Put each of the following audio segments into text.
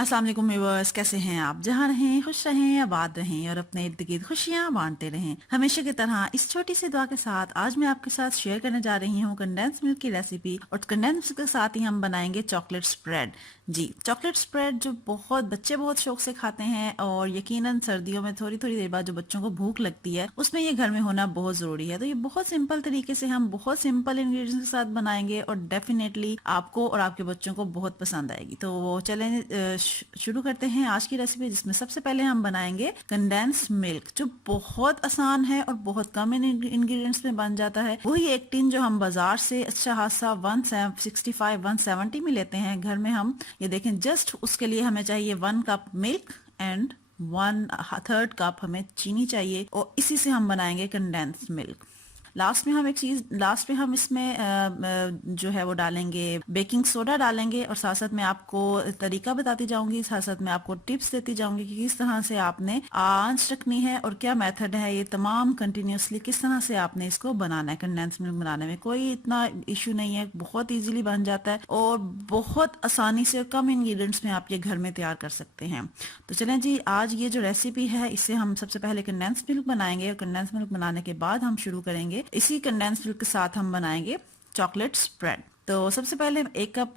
अस्सलाम वालेकुम व्यूअर्स, कैसे हैं आप? जहाँ रहें खुश रहें, आबाद रहें और अपने इर्द गिर्द खुशियाँ बांटते रहें। हमेशा की तरह इस छोटी सी दुआ के साथ आज मैं आपके साथ शेयर करने जा रही हूँ कंडेंस मिल्क की रेसिपी। और कंडेंस मिल्क के साथ ही हम बनाएंगे चॉकलेट स्प्रेड। जी, चॉकलेट स्प्रेड जो बच्चे बहुत शौक से खाते हैं, और यकीनन सर्दियों में थोड़ी थोड़ी देर बाद जो बच्चों को भूख लगती है उसमें ये घर में होना बहुत जरूरी है। तो ये बहुत सिंपल तरीके से हम बहुत सिंपल इंग्रेडिएंट्स के साथ बनाएंगे और डेफिनेटली आपको और आपके बच्चों को बहुत पसंद आएगी। तो चलें शुरू करते हैं आज की रेसिपी, जिसमें सबसे पहले हम बनाएंगे कंडेंस मिल्क, जो बहुत आसान है और बहुत कम इंग्रेडिएंट्स में बन जाता है। वही एक टीन जो हम बाजार से अच्छा खासा 165-170 में लेते हैं, घर में हम ये देखें जस्ट उसके लिए हमें चाहिए 1 कप मिल्क एंड 1/3 कप हमें चीनी चाहिए, और इसी से हम बनाएंगे कंडेंस मिल्क। लास्ट में हम इसमें जो है वो डालेंगे बेकिंग सोडा डालेंगे, और साथ साथ मैं आपको तरीका बताती जाऊंगी, साथ साथ मैं आपको टिप्स देती जाऊंगी कि किस तरह से आपने आंच रखनी है और क्या मेथड है, ये तमाम कंटिन्यूसली किस तरह से आपने इसको बनाना है। कंडेंस मिल्क बनाने में कोई इतना इशू नहीं है, बहुत इजीली बन जाता है और बहुत आसानी से कम इंग्रेडिएंट्स में आप ये घर में तैयार कर सकते हैं। तो चलें जी, आज ये जो रेसिपी है इससे हम सबसे पहले कंडेंस मिल्क बनाएंगे, और कंडेंस मिल्क बनाने के बाद हम शुरू करेंगे इसी कंडेंस मिल्क के साथ हम बनाएंगे चॉकलेट स्प्रेड। तो सबसे पहले 1 कप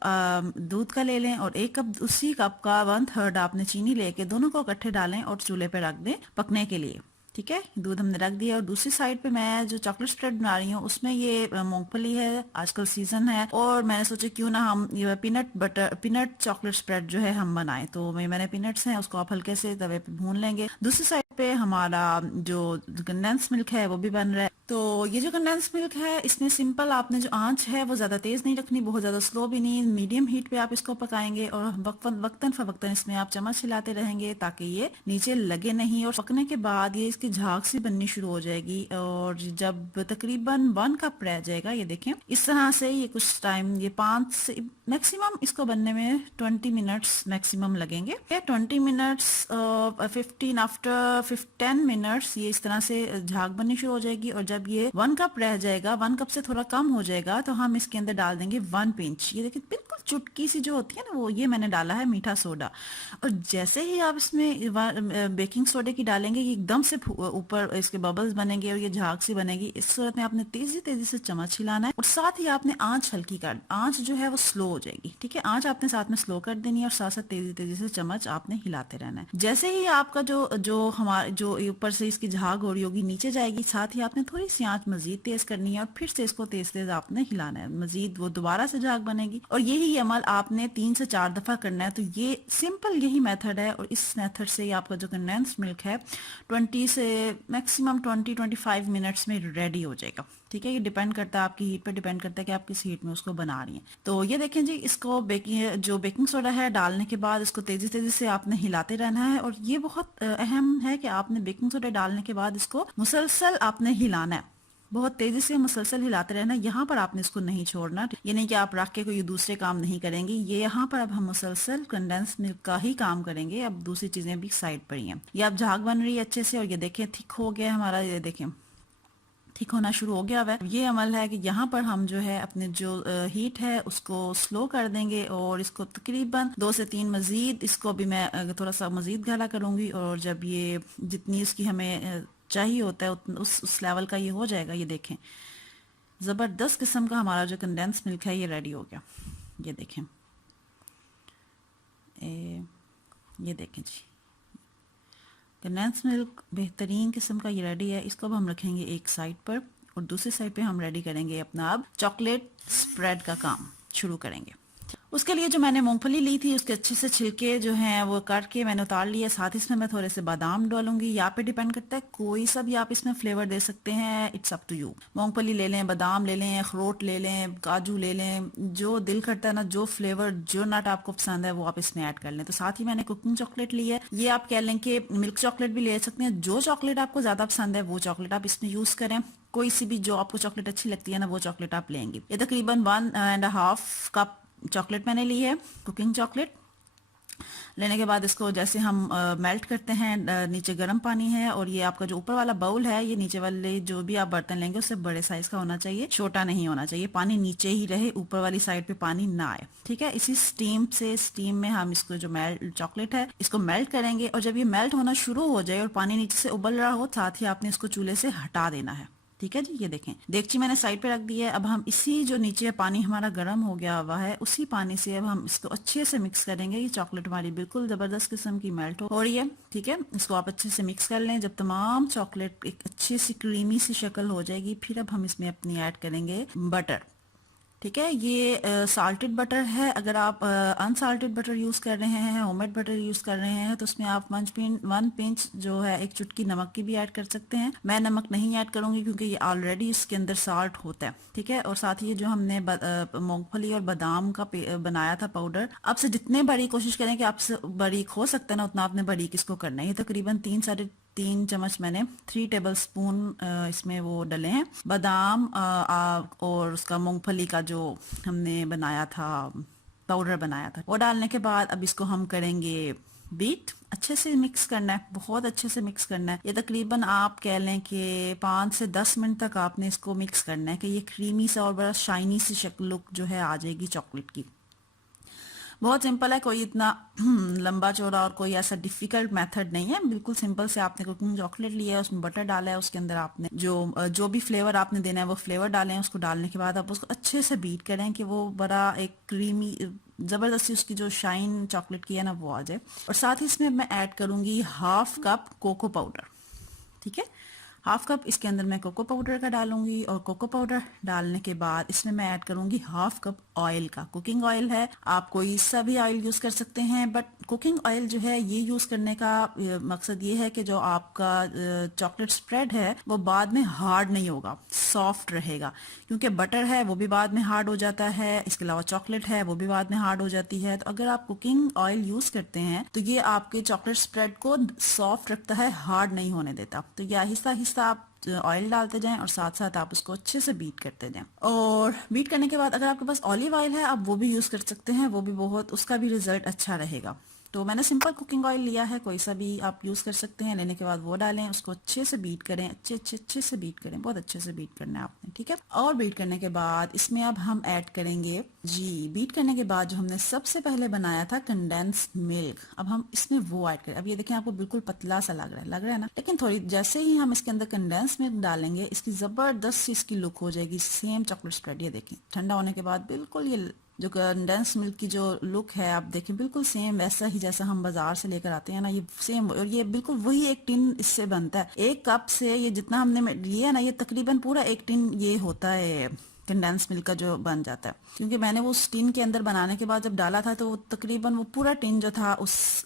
दूध का ले लें, और 1 कप उसी कप का 1/3 आपने चीनी लेके दोनों को इकट्ठे डालें और चूल्हे पे रख दें पकने के लिए। ठीक है, दूध हमने रख दिया। और दूसरी साइड पे मैं जो चॉकलेट स्प्रेड बना रही हूँ उसमें ये मूंगफली है, आजकल सीजन है, और मैंने सोचा क्यों ना हम ये पीनट चॉकलेट स्प्रेड जो है हम बनाएं। तो मैंने पीनट्स हैं उसको आप हल्के से तवे पे भून लेंगे। दूसरी साइड पे हमारा जो कंडेंस मिल्क है वो भी बन रहा है। तो ये जो कंडेंस मिल्क है इसमें सिंपल आपने जो आंच है वो ज्यादा तेज नहीं रखनी, बहुत ज्यादा स्लो भी नहीं, मीडियम हीट पे आप इसको पकाएंगे, और वक्तन फवक्तन इसमें आप चम्मच हिलाते रहेंगे ताकि ये नीचे लगे नहीं। और पकने के बाद ये इसकी झाग सी बननी शुरू हो जाएगी, और जब तकरीबन 1 कप रह जाएगा, ये देखें इस तरह से, ये कुछ टाइम, ये 5 से मैक्सिमम इसको बनने में 20 मिनट्स मैक्सिमम लगेंगे। 20 मिनट्स 15 आफ्टर 10 मिनट्स ये इस तरह से झाग बननी शुरू हो जाएगी। और जब ये 1 कप रह जाएगा, 1 कप से थोड़ा कम हो जाएगा, तो हम इसके अंदर डाल देंगे 1 पिंच, ये देखिए बिल्कुल चुटकी सी जो होती है ना, वो ये मैंने डाला है मीठा सोडा। और जैसे ही आप इसमें बेकिंग सोडे की डालेंगे, ये एकदम से ऊपर इसके बबल्स बनेंगे और ये झाग सी बनेगी। इस सूरत में आपने तेजी तेजी से चम्मच हिलाना है, और साथ ही आपने आंच हल्की कर, आंच जो है वो स्लो हो जाएगी। ठीक है, आंच आपने साथ में स्लो कर देनी है, और साथ साथ तेजी तेजी से चम्मच आपने हिलाते रहना है। जैसे ही आपका जो हमारे जो ऊपर से इसकी झाग हो रही होगी नीचे जाएगी, साथ ही आपने थोड़ी सी आंच मजीद तेज करनी है, और फिर से इसको तेज तेज आपने हिलाना है, मजीद वो दोबारा से झाग बनेगी। और यही अमल आपने 3 से 4 दफा करना है। तो ये सिंपल यही मेथड है, और इस मेथड से आपका जो कंडेंस्ड मिल्क है 20 से मैक्सिमम 20-25 मिनट्स में रेडी हो जाएगा। ठीक है, ये डिपेंड करता है आपकी हीट पे, डिपेंड करता है कि आप किस हीट में उसको बना रही हैं। तो ये देखें जी, इसको बेकिंग सोडा है डालने के बाद इसको तेजी तेजी से आपने हिलाते रहना है। और ये बहुत अहम है कि आपने बेकिंग सोडा डालने के बाद इसको मुसलसल आपने हिलाना है, बहुत तेजी से मुसलसल हिलाते रहना। यहाँ पर आपने इसको नहीं छोड़ना, ये नहीं कि आप रख के कोई दूसरे काम नहीं करेंगे, ये यहाँ पर अब हम मुसलसल कंडेंस मिल्क का ही काम करेंगे। अब दूसरी चीजें भी साइड पर ही हैं। ये अब झाग बन रही है अच्छे से, और ये देखें थिक हो गया हमारा, ये देखें ठीक होना शुरू हो गया हुआ है। ये अमल है कि यहाँ पर हम जो है अपने जो हीट है उसको स्लो कर देंगे, और इसको तकरीबन 2 से 3 मजीद, इसको भी मैं थोड़ा सा मजीद गाढ़ा करूंगी। और जब ये जितनी इसकी हमें चाहिए होता है उस लेवल का ये हो जाएगा, ये देखें जबरदस्त किस्म का हमारा जो कंडेंस मिल्क है ये रेडी हो गया। ये देखें ये देखें जी, कंडेंस मिल्क बेहतरीन किस्म का ये रेडी है। इसको अब हम रखेंगे एक साइड पर, और दूसरी साइड पे हम रेडी करेंगे अपना अब चॉकलेट स्प्रेड का काम शुरू करेंगे। उसके लिए जो मैंने मूंगफली ली थी उसके अच्छे से छिलके जो हैं वो काट के मैंने उतार लिया। साथ ही इसमें मैं थोड़े से बादाम डालूंगी, यहाँ पे डिपेंड करता है, कोई सा भी आप इसमें फ्लेवर दे सकते हैं, इट्स अप टू यू। मूंगफली ले लें, बादाम ले लें, अखरोट ले लें, काजू ले लें, जो दिल करता है ना, जो फ्लेवर जो नट आपको पसंद है वो आप इसमें ऐड कर लें। तो साथ ही मैंने कुकिंग चॉकलेट ली है, ये आप कह लें कि मिल्क चॉकलेट भी ले सकते हैं, जो चॉकलेट आपको ज्यादा पसंद है वो चॉकलेट आप इसमें यूज करें। कोई सी भी जो आपको चॉकलेट अच्छी लगती है ना वो चॉकलेट आप लेंगे। ये तकरीबन 1.5 कप चॉकलेट मैंने ली है, कुकिंग चॉकलेट। लेने के बाद इसको जैसे हम मेल्ट करते हैं, नीचे गर्म पानी है और ये आपका जो ऊपर वाला बाउल है, ये नीचे वाले जो भी आप बर्तन लेंगे उससे बड़े साइज का होना चाहिए, छोटा नहीं होना चाहिए। पानी नीचे ही रहे, ऊपर वाली साइड पे पानी ना आए, ठीक है। इसी स्टीम में हम इसको जो चॉकलेट है इसको मेल्ट करेंगे, और जब ये मेल्ट होना शुरू हो जाए और पानी नीचे से उबल रहा हो, साथ ही आपने इसको चूल्हे से हटा देना है, ठीक है जी। ये देखें, देगची मैंने साइड पे रख दी है। अब हम इसी जो नीचे पानी हमारा गर्म हो गया हुआ है, उसी पानी से अब हम इसको अच्छे से मिक्स करेंगे। ये चॉकलेट हमारी बिल्कुल जबरदस्त किस्म की मेल्ट हो रही है, ठीक है। इसको आप अच्छे से मिक्स कर लें। जब तमाम चॉकलेट एक अच्छी सी क्रीमी सी शक्ल हो जाएगी, फिर अब हम इसमें अपनी ऐड करेंगे बटर, ठीक है। ये साल्टेड बटर है। अगर आप अनसाल्टेड बटर यूज कर रहे हैं, होममेड बटर यूज कर रहे हैं, तो उसमें आप 1 पिंच जो है, एक चुटकी नमक की भी ऐड कर सकते हैं। मैं नमक नहीं ऐड करूंगी क्योंकि ये ऑलरेडी इसके अंदर साल्ट होता है, ठीक है। और साथ ही जो हमने मूंगफली और बादाम का बनाया था पाउडर, आपसे जितने बारीक कोशिश करें कि आपसे बारीक हो सकता है ना, उतना आपने बारीक इसको करना है। ये तकरीबन 3 चम्मच मैंने 3 टेबल स्पून इसमें वो डले हैं बादाम और उसका मूंगफली का जो हमने बनाया था, पाउडर बनाया था, वो डालने के बाद अब इसको हम करेंगे बीट। अच्छे से मिक्स करना है, बहुत अच्छे से मिक्स करना है। ये तकरीबन आप कह लें कि 5 से 10 मिनट तक आपने इसको मिक्स करना है कि ये क्रीमी सा और बड़ा शाइनी सी शक्ल लुक जो है आ जाएगी चॉकलेट की। बहुत सिंपल है, कोई इतना लंबा चौड़ा और कोई ऐसा डिफिकल्ट मेथड नहीं है। बिल्कुल सिंपल से आपने कुकिंग चॉकलेट लिया है, उसमें बटर डाला है, उसके अंदर आपने जो भी फ्लेवर आपने देना है वो फ्लेवर डालें। उसको डालने के बाद आप उसको अच्छे से बीट करें कि वो बड़ा एक क्रीमी जबरदस्ती उसकी जो शाइन चॉकलेट की है ना वो आ जाए। और साथ ही इसमें मैं ऐड करूंगी 1/2 कप कोको पाउडर, ठीक है। 1/2 कप इसके अंदर मैं कोको पाउडर का डालूंगी, और कोको पाउडर डालने के बाद इसमें मैं ऐड करूंगी 1/2 कप ऑयल का। कुकिंग ऑयल है, आप कोई सा भी ऑयल यूज कर सकते हैं, बट कुकिंग ऑयल जो है ये यूज करने का मकसद ये है कि जो आपका चॉकलेट स्प्रेड है वो बाद में हार्ड नहीं होगा, सॉफ्ट रहेगा। क्योंकि बटर है वो भी बाद में हार्ड हो जाता है, इसके अलावा चॉकलेट है वो भी बाद में हार्ड हो जाती है। तो अगर आप कुकिंग ऑयल यूज करते हैं तो ये आपके चॉकलेट स्प्रेड को सॉफ्ट रखता है, हार्ड नहीं होने देता। तो ये आहिस्ता आहिस्ता आप ऑयल डालते जाएं और साथ साथ आप उसको अच्छे से बीट करते जाएं। और बीट करने के बाद अगर आपके पास ऑलिव ऑयल है आप वो भी यूज कर सकते हैं, वो भी बहुत, उसका भी रिजल्ट अच्छा रहेगा। तो मैंने सिंपल कुकिंग ऑयल लिया है, कोई सा भी आप यूज कर सकते हैं। लेने के बाद वो डालें, उसको अच्छे से बीट करें, अच्छे से बीट करें, बहुत अच्छे से बीट करना है आपने, ठीक है। और बीट करने के बाद इसमें अब हम ऐड करेंगे बीट करने के बाद जो हमने सबसे पहले बनाया था कंडेंस मिल्क, अब हम इसमें वो ऐड करें। अब ये देखें, आपको बिल्कुल पतला सा लग रहा है ना, लेकिन थोड़ी जैसे ही हम इसके अंदर कंडेंस मिल्क डालेंगे इसकी जबरदस्त इसकी लुक हो जाएगी, सेम चॉकलेट स्प्रेड। ये देखें, ठंडा होने के बाद बिल्कुल ये जो कंडेंस मिल्क की जो लुक है आप देखें, बिल्कुल सेम वैसा ही जैसा हम बाजार से लेकर आते हैं ना, ये सेम। और ये बिल्कुल वही एक टिन इससे बनता है। 1 कप से ये जितना हमने लिया ना, ये तकरीबन पूरा 1 टिन ये होता है कंडेंस मिल्क का जो बन जाता है। क्योंकि मैंने वो उस टिन के अंदर बनाने के बाद जब डाला था तो वो तकरीबन वो पूरा टिन जो था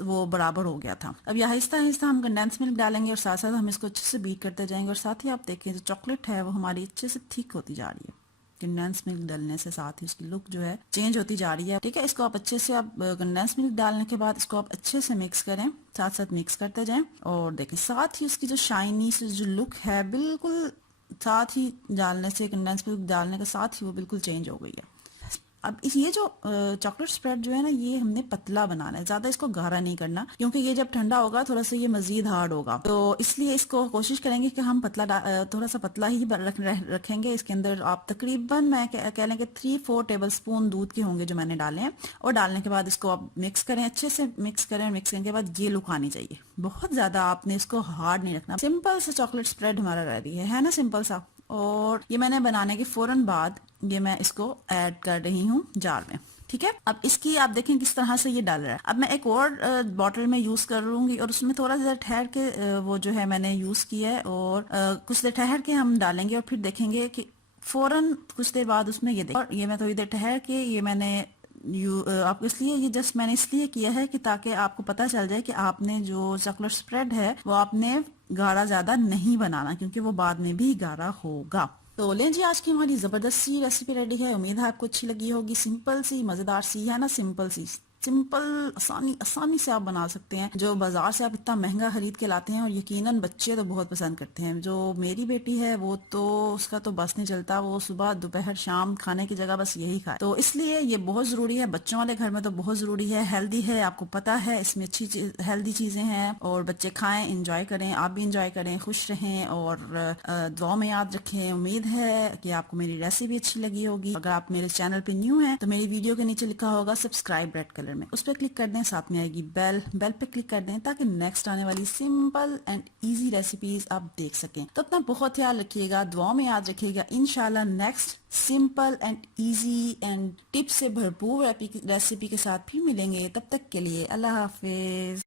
वो बराबर हो गया था। अब ये आहिस्ता आहिस्ता हम कंडेंस मिल्क डालेंगे और साथ साथ हम इसको अच्छे से बीट करते जाएंगे। और साथ ही आप देखें जो चॉकलेट है वो हमारी अच्छे से थिक होती जा रही है। कंडेंस मिल्क डालने से साथ ही उसकी लुक जो है चेंज होती जा रही है, ठीक है। इसको आप अच्छे से, आप कंडेंस मिल्क डालने के बाद इसको आप अच्छे से मिक्स करें, साथ साथ मिक्स करते जाएं। और देखें साथ ही उसकी जो शाइनी से जो लुक है बिल्कुल साथ ही डालने से, कंडेंस मिल्क डालने के साथ ही वो बिल्कुल चेंज हो गई है। अब ये जो चॉकलेट स्प्रेड जो है ना, ये हमने पतला बनाना है, ज्यादा इसको गाढ़ा नहीं करना, क्योंकि ये जब ठंडा होगा थोड़ा सा ये मजीद हार्ड होगा। तो इसलिए इसको कोशिश करेंगे कि हम थोड़ा सा पतला ही रखेंगे। इसके अंदर आप तकरीबन मैं कह लें कि 3-4 टेबल स्पून दूध के होंगे जो मैंने डाले हैं। और डालने के बाद इसको आप मिक्स करें, अच्छे से मिक्स करें। मिक्स करने के बाद ये लुक आनी चाहिए, बहुत ज्यादा आपने इसको हार्ड नहीं रखना। सिंपल सा चॉकलेट स्प्रेड हमारा रेडी है ना, सिंपल सा। और ये मैंने बनाने के फौरन बाद ये मैं इसको ऐड कर रही हूँ जार में, ठीक है। अब इसकी आप देखें किस तरह से ये डाल रहा है। अब मैं एक और बॉटल में यूज करूंगी और उसमें थोड़ा सा ठहर के वो जो है मैंने यूज किया है, और कुछ देर ठहर के हम डालेंगे और फिर देखेंगे कि फौरन कुछ देर बाद उसमें ये और ये मैं थोड़ी देर ठहर के ये मैंने आपको इसलिए ये जस्ट मैंने इसलिए किया है कि ताकि आपको पता चल जाए कि आपने जो चॉकलेट स्प्रेड है वो आपने गाढ़ा ज्यादा नहीं बनाना, क्योंकि वो बाद में भी गाढ़ा होगा। तो लें जी, आज की हमारी जबरदस्त सी रेसिपी रेडी है। उम्मीद है आपको अच्छी लगी होगी। सिंपल सी, मजेदार सी है ना, सिंपल सी सिंपल आसानी से आप बना सकते हैं, जो बाजार से आप इतना महंगा खरीद के लाते हैं। और यकीनन बच्चे तो बहुत पसंद करते हैं। जो मेरी बेटी है वो तो उसका तो बस नहीं चलता, वो सुबह दोपहर शाम खाने की जगह बस यही खाए। तो इसलिए ये बहुत जरूरी है, बच्चों वाले घर में तो बहुत जरूरी है। हेल्दी है, आपको पता है इसमें अच्छी हेल्दी चीजें हैं और बच्चे खाएं, इंजॉय करें, आप भी इंजॉय करें, खुश रहें और दुआ में याद रखें। उम्मीद है कि आपको मेरी रेसिपी अच्छी लगी होगी। अगर आप मेरे चैनल पे न्यू हैं तो मेरी वीडियो के नीचे लिखा होगा सब्सक्राइब रेड कलर में, उस पर क्लिक कर दें, साथ में आएगी बेल पे क्लिक कर दें ताकि नेक्स्ट आने वाली सिंपल एंड इजी रेसिपीज आप देख सकें। तो अपना बहुत ख्याल रखिएगा, दुआ में याद रखिएगा। इंशाल्लाह next simple and easy and tips से भरपूर रेसिपी के साथ भी मिलेंगे। तब तक के लिए अल्लाह हाफिज।